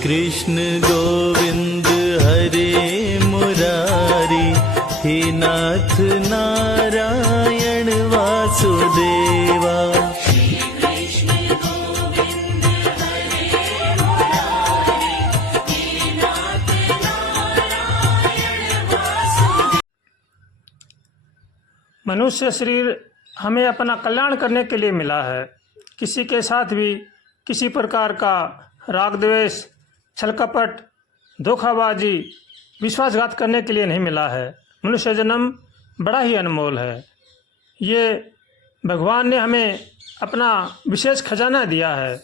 कृष्ण गोविंद हरे मुरारी, हे नाथ नारायण वासुदेवा। मनुष्य शरीर हमें अपना कल्याण करने के लिए मिला है। किसी के साथ भी किसी प्रकार का राग द्वेष, छल कपट, धोखाबाजी, विश्वासघात करने के लिए नहीं मिला है। मनुष्य जन्म बड़ा ही अनमोल है। ये भगवान ने हमें अपना विशेष खजाना दिया है,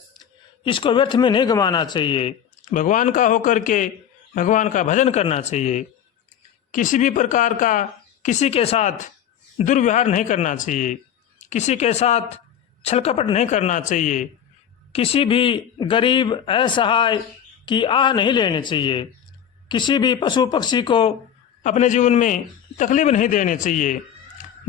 इसको व्यर्थ में नहीं गंवाना चाहिए। भगवान का होकर के भगवान का भजन करना चाहिए। किसी भी प्रकार का किसी के साथ दुर्व्यवहार नहीं करना चाहिए, किसी के साथ छल कपट नहीं करना चाहिए, किसी भी गरीब असहाय की आह नहीं लेनी चाहिए, किसी भी पशु पक्षी को अपने जीवन में तकलीफ नहीं देनी चाहिए।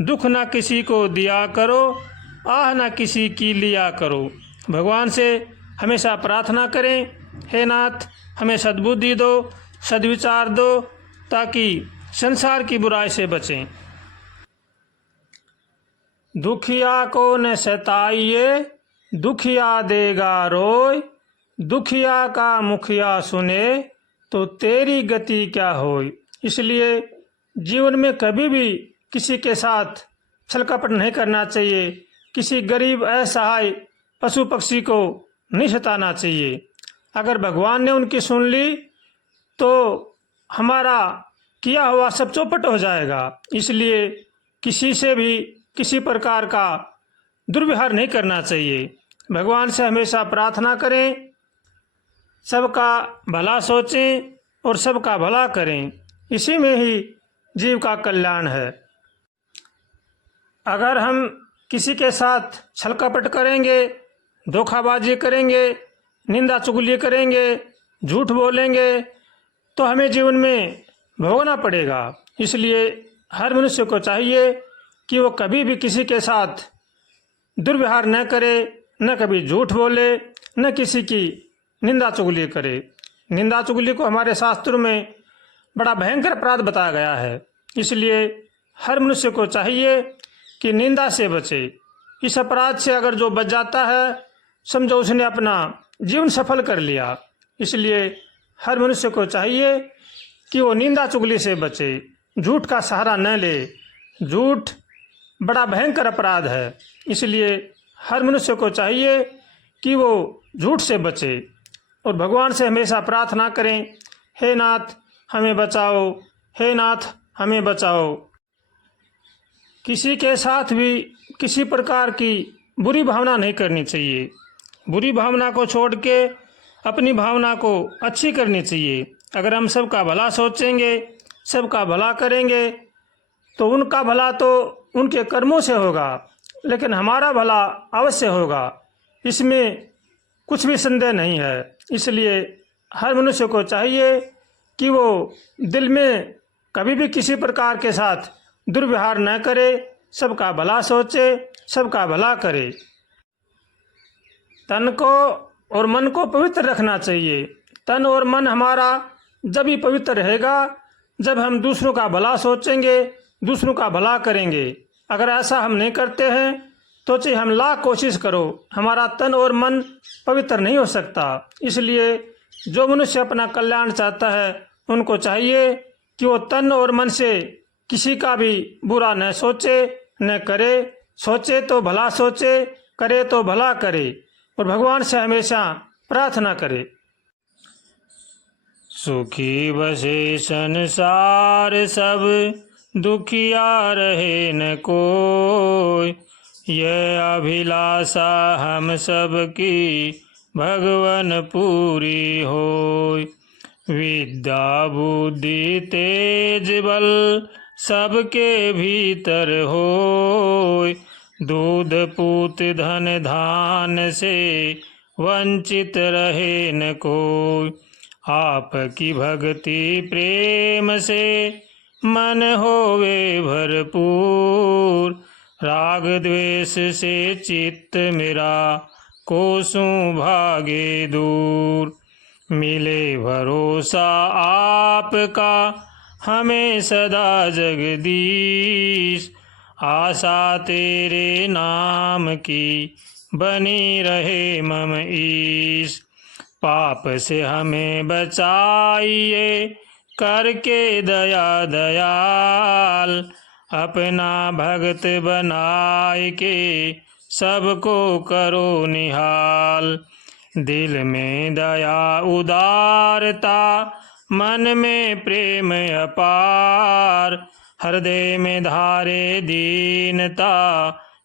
दुख ना किसी को दिया करो, आह ना किसी की लिया करो। भगवान से हमेशा प्रार्थना करें, हे नाथ हमें सद्बुद्धि दो, सद्विचार दो, ताकि संसार की बुराई से बचें। दुखिया को न सताइए, दुखिया देगा रोय, दुखिया का मुखिया सुने तो तेरी गति क्या होय। इसलिए जीवन में कभी भी किसी के साथ छल कपट नहीं करना चाहिए, किसी गरीब असहाय पशु पक्षी को नहीं सताना चाहिए। अगर भगवान ने उनकी सुन ली तो हमारा किया हुआ सब चौपट हो जाएगा। इसलिए किसी से भी किसी प्रकार का दुर्व्यवहार नहीं करना चाहिए। भगवान से हमेशा प्रार्थना करें, सबका भला सोचें और सबका भला करें। इसी में ही जीव का कल्याण है। अगर हम किसी के साथ छल कपट करेंगे, धोखाबाजी करेंगे, निंदा चुगली करेंगे, झूठ बोलेंगे तो हमें जीवन में भोगना पड़ेगा। इसलिए हर मनुष्य को चाहिए कि वो कभी भी किसी के साथ दुर्व्यवहार न करे, न कभी झूठ बोले, न किसी की निंदा चुगली करे। निंदा चुगली को हमारे शास्त्रों में बड़ा भयंकर अपराध बताया गया है। इसलिए हर मनुष्य को चाहिए कि निंदा से बचे। इस अपराध से अगर जो बच जाता है, समझो उसने अपना जीवन सफल कर लिया। इसलिए हर मनुष्य को चाहिए कि वो निंदा चुगली से बचे, झूठ का सहारा न ले। झूठ बड़ा भयंकर अपराध है। इसलिए हर मनुष्य को चाहिए कि वो झूठ से बचे और भगवान से हमेशा प्रार्थना करें, हे नाथ हमें बचाओ, हे नाथ हमें बचाओ। किसी के साथ भी किसी प्रकार की बुरी भावना नहीं करनी चाहिए। बुरी भावना को छोड़ के अपनी भावना को अच्छी करनी चाहिए। अगर हम सबका भला सोचेंगे, सबका भला करेंगे तो उनका भला तो उनके कर्मों से होगा, लेकिन हमारा भला अवश्य होगा, इसमें कुछ भी संदेह नहीं है। इसलिए हर मनुष्य को चाहिए कि वो दिल में कभी भी किसी प्रकार के साथ दुर्व्यवहार न करे, सबका भला सोचे, सबका भला करे। तन को और मन को पवित्र रखना चाहिए। तन और मन हमारा जब ही पवित्र रहेगा जब हम दूसरों का भला सोचेंगे, दूसरों का भला करेंगे। अगर ऐसा हम नहीं करते हैं तो चाहे हम लाख कोशिश करो, हमारा तन और मन पवित्र नहीं हो सकता। इसलिए जो मनुष्य अपना कल्याण चाहता है उनको चाहिए कि वो तन और मन से किसी का भी बुरा न सोचे, न करे। सोचे तो भला सोचे, करे तो भला करे और भगवान से हमेशा प्रार्थना करे। सुखी बसे संसार सब, दुखिया रहे न कोई। यह अभिलाषा हम सब की भगवन पूरी होय। विद्या बुद्धि तेज बल सबके भीतर होय। दूध पूत धन धान से वंचित रहे न कोई। आपकी भक्ति प्रेम से मन होवे भरपूर। राग द्वेष से चित्त मेरा कोसों भागे दूर। मिले भरोसा आपका हमें सदा जगदीश। आशा तेरे नाम की बनी रहे मम ईश। पाप से हमें बचाइए करके दया दयाल। अपना भगत बनाए के सबको करो निहाल। दिल में दया उदारता मन में प्रेम अपार। हृदय में धारे दीनता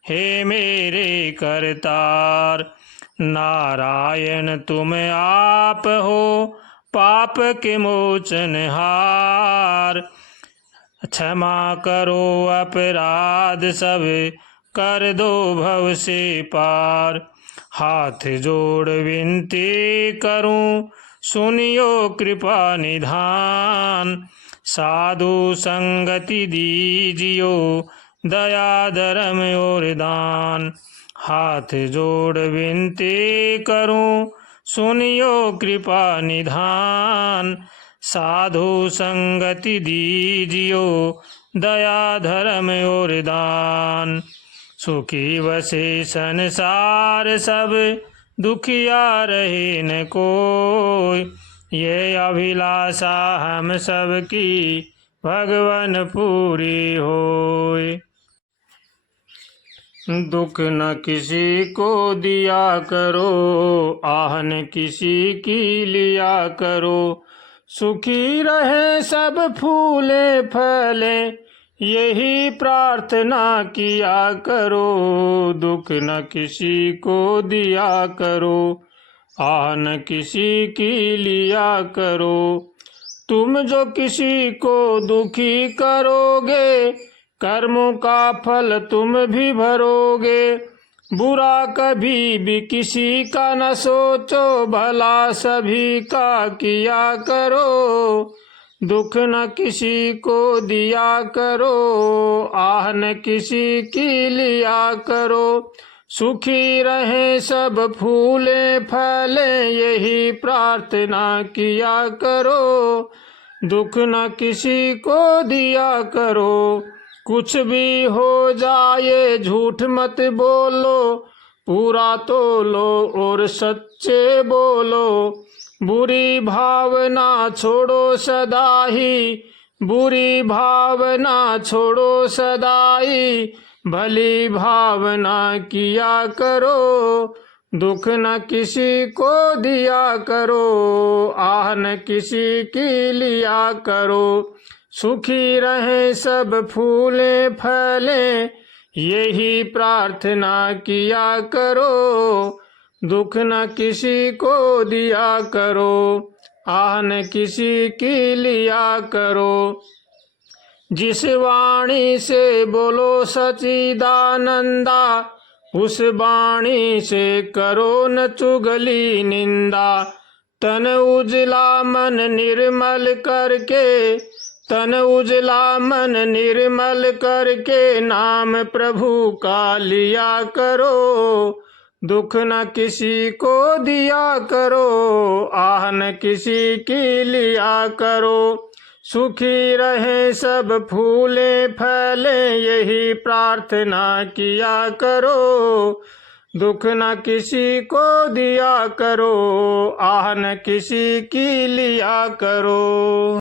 हे मेरे करतार। नारायण तुम आप हो पाप के मोचन हार। क्षमा करो अपराध सब कर दो भव से पार। हाथ जोड़ विनती करूं सुनियो कृपा निधान। साधु संगति दीजियो दया धर्म और दान। हाथ जोड़ विनती करूं सुनियो कृपा निधान। साधु संगति दीजियो दया धर्म और दान। सुखी वसे संसार सब दुखिया रहे न कोई। ये अभिलाषा हम सब की भगवन पूरी होय। दुख न किसी को दिया करो आहन किसी की लिया करो। सुखी रहे सब फूले फले यही प्रार्थना किया करो। दुख न किसी को दिया करो आहन किसी की लिया करो। तुम जो किसी को दुखी करोगे कर्मों का फल तुम भी भरोगे। बुरा कभी भी किसी का न सोचो भला सभी का किया करो। दुख न किसी को दिया करो आह न किसी की लिया करो। सुखी रहे सब फूले फले यही प्रार्थना किया करो। दुख न किसी को दिया करो। कुछ भी हो जाए झूठ मत बोलो पूरा तोलो और सच्चे बोलो। बुरी भावना छोड़ो सदा ही बुरी भावना छोड़ो सदाई। भली भावना किया करो दुख न किसी को दिया करो आह न किसी की लिया करो। सुखी रहे सब फूले फले यही प्रार्थना किया करो। दुख न किसी को दिया करो आह न किसी की लिया करो। जिस वाणी से बोलो सच्चिदानंदा उस वाणी से करो न चुगली निंदा। तन उजला मन निर्मल करके तन उजला मन निर्मल करके नाम प्रभु का लिया करो। दुख न किसी को दिया करो आह न किसी की लिया करो। सुखी रहे सब फूले फले यही प्रार्थना किया करो। दुख न किसी को दिया करो आह न किसी की लिया करो।